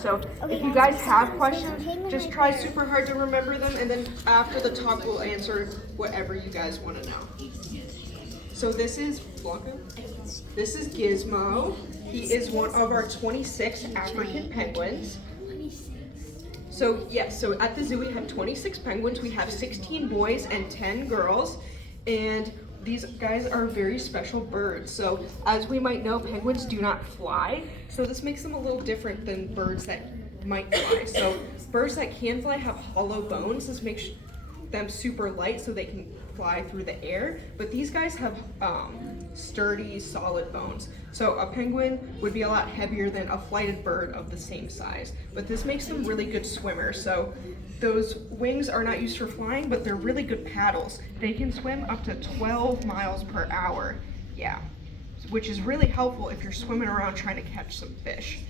So if you guys have questions, just try super hard to remember them, and then after the talk, we'll answer whatever you guys want to know. So this is Blanca. This is Gizmo. He is one of our 26 African penguins. So yes, so at the zoo we have 26 penguins. We have 16 boys and 10 girls, and these guys are very special birds. So as we might know, penguins do not fly, so this makes them a little different than birds that might fly. So birds that can fly have hollow bones. This makes them super light so they can fly through the air, but these guys have sturdy, solid bones. So a penguin would be a lot heavier than a flighted bird of the same size, but this makes them really good swimmers. So those wings are not used for flying, but they're really good paddles. They can swim up to 12 miles per hour, yeah, which is really helpful if you're swimming around trying to catch some fish.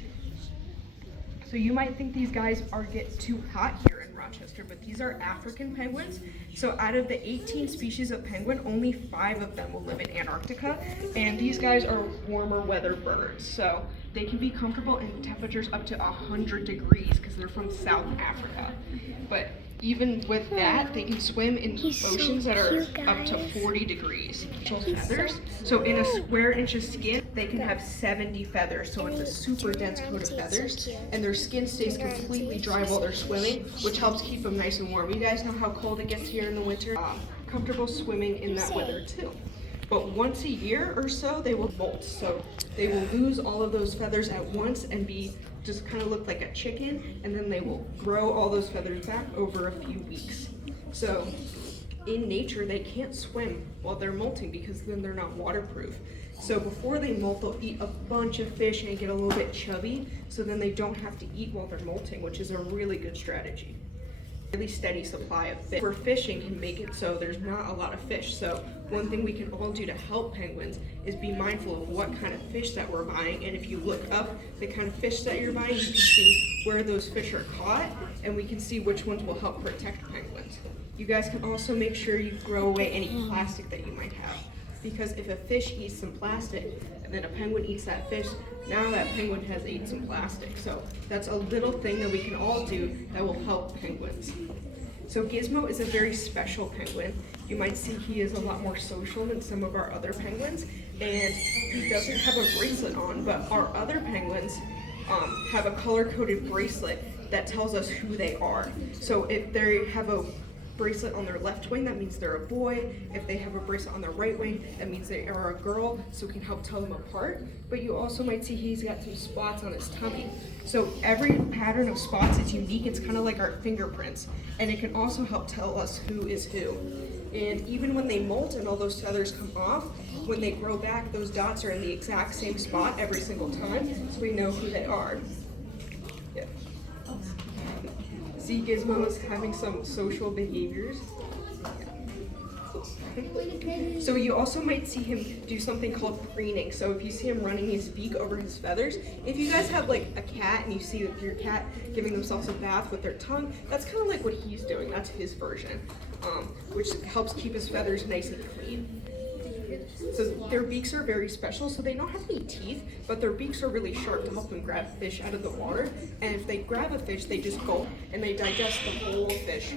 So you might think these guys get too hot here in Rochester, but these are African penguins. So out of the 18 species of penguin, only 5 of them will live in Antarctica, and these guys are warmer weather birds. So they can be comfortable in temperatures up to 100 degrees because they're from South Africa. But even with that, they can swim in oceans that are up to 40 degrees. Feathers. So in a square inch of skin, they can have 70 feathers. So it's a super dense coat of feathers, and their skin stays completely dry while they're swimming, which helps keep them nice and warm. You guys know how cold it gets here in the winter. Comfortable swimming in that weather too. But once a year or so, they will molt. So they will lose all of those feathers at once and just kind of look like a chicken, and then they will grow all those feathers back over a few weeks. So in nature, they can't swim while they're molting because then they're not waterproof. So before they molt, they'll eat a bunch of fish and get a little bit chubby, so then they don't have to eat while they're molting, which is a really good strategy. Really steady supply of fish. For fishing can make it so there's not a lot of fish. So one thing we can all do to help penguins is be mindful of what kind of fish that we're buying. And if you look up the kind of fish that you're buying, you can see where those fish are caught, and we can see which ones will help protect penguins. You guys can also make sure you throw away any plastic that you might have, because if a fish eats some plastic and then a penguin eats that fish, now that penguin has eaten some plastic. So that's a little thing that we can all do that will help penguins. So Gizmo is a very special penguin. You might see he is a lot more social than some of our other penguins, and he doesn't have a bracelet on, but our other penguins have a color-coded bracelet that tells us who they are. So if they have a bracelet on their left wing, that means they're a boy. If they have a bracelet on their right wing, that means they are a girl, so it can help tell them apart. But you also might see he's got some spots on his tummy. So every pattern of spots is unique. It's kind of like our fingerprints, and it can also help tell us who is who. And even when they molt and all those feathers come off, when they grow back, those dots are in the exact same spot every single time, so we know who they are. Yeah. See, Gizmo is having some social behaviors. So you also might see him do something called preening. So if you see him running his beak over his feathers, if you guys have like a cat and you see your cat giving themselves a bath with their tongue, that's kind of like what he's doing. That's his version, which helps keep his feathers nice and clean. So their beaks are very special, so they don't have any teeth, but their beaks are really sharp to help them grab fish out of the water. And if they grab a fish, they just gulp and they digest the whole fish